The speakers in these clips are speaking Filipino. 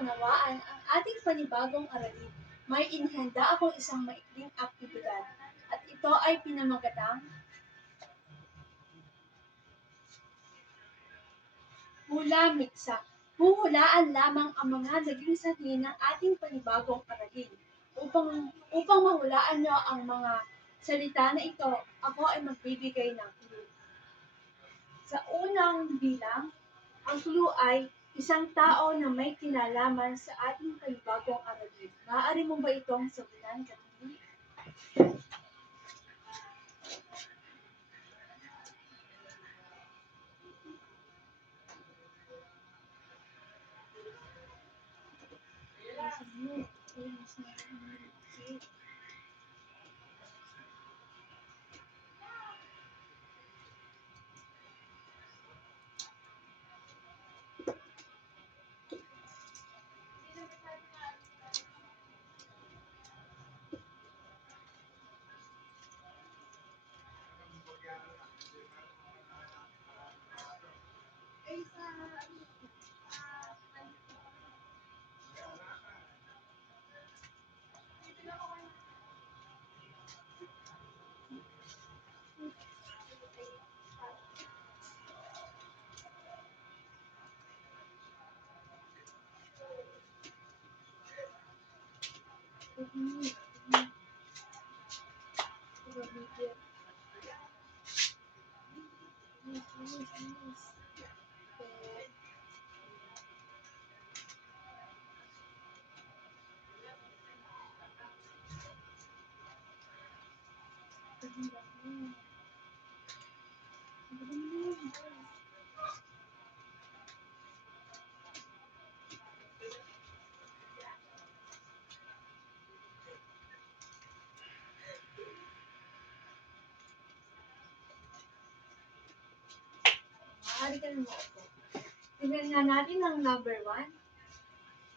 maunawaan ang ating panibagong aralin, may inihanda akong isang maikling aktibidad at ito ay pinamagatang Hula Miksa. Huhulaan lamang ang mga naging sanhi ng ating panibagong aralin. Upang mahulaan nyo ang mga salita na ito, ako ay magbibigay ng clue. Sa unang bilang, ang clue ay isang tao na may kinalaman sa ating panibagong aralin. Maaari mo ba itong sagutan, Kathy? Maaari ka na maupo. Tingnan nga natin ang number 1.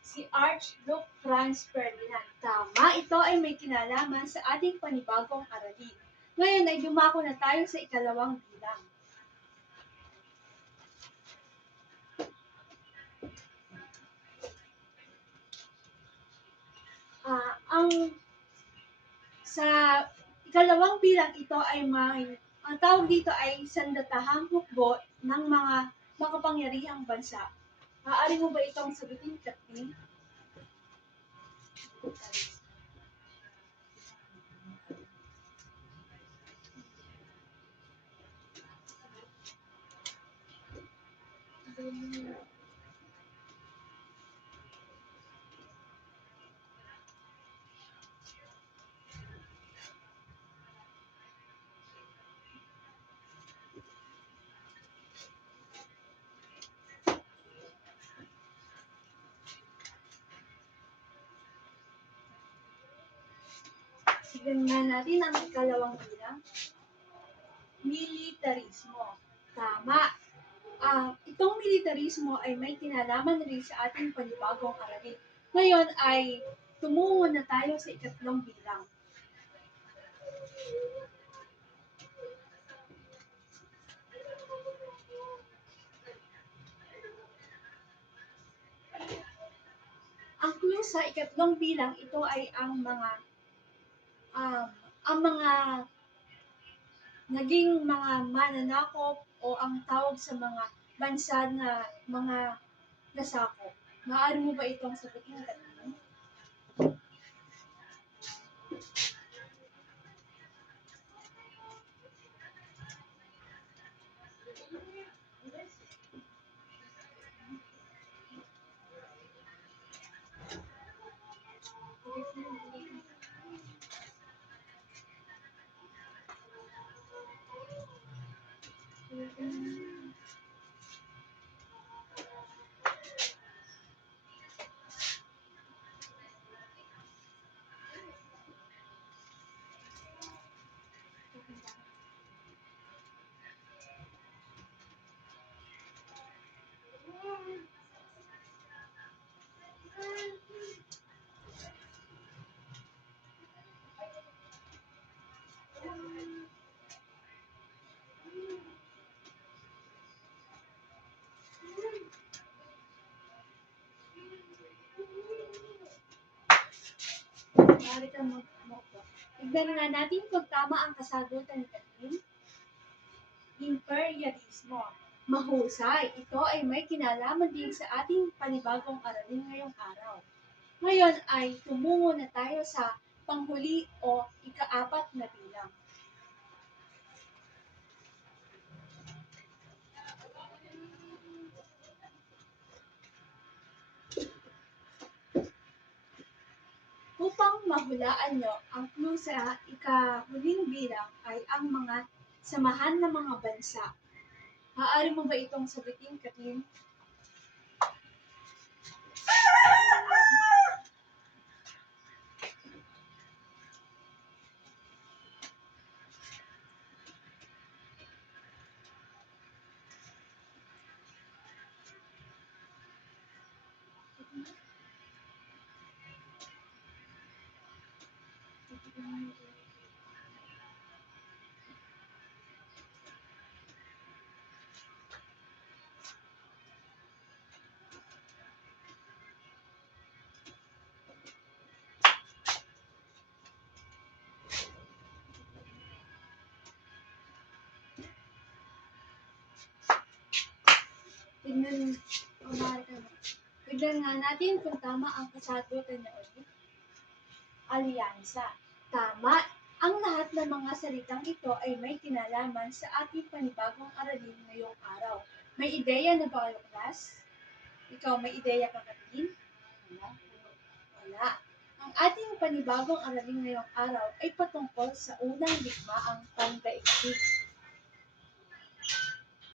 Si Archduke Franz Ferdinand. Tama, ito ay may kinalaman sa ating panibagong aralin. Ngayon ay dumako na tayo sa ikalawang bilang. Sa ikalawang bilang ito ay ang tawag dito ay sandatahang hukbo ng mga makapangyarihang bansa. Maaari mo ba itong sagutin, Kathleen? Tignan natin ang ikalawang bilang. Militarismo. Tama. Itong militarismo ay may kinalaman rin sa ating panibagong aralin. Ngayon ay tumungo na tayo sa ikatlong bilang. Ang clue sa ikatlong bilang, ito ay ang mga naging mga mananakop o ang tawag sa mga bansa na mga nasakop. Maaari mo ba itong sagutin, Kathleen? salita mo po. Tignan nga natin kung tama ang kasagutan ni Catherine. Imperialismo. Mahusay. Ito ay may kinalaman din sa ating panibagong aralin ngayong araw. Ngayon ay tumungo na tayo sa panghuli o ika-4 na bilang. Upang mahulaan nyo, ang clue sa ikahuling bilang ay ang mga samahan ng mga bansa. Maaari mo ba itong sagutin, Katin? Tignan nga natin kung tama ang kasagutan niya ulit. Alyansa. Tama. Ang lahat ng mga salitang ito ay may kinalaman sa ating panibagong aralin ngayong araw. May ideya na ba kayo, class? Ikaw, may ideya ka, Katin? Wala. Ang ating panibagong aralin ngayong araw ay patungkol sa unang digmaang pandaigdig.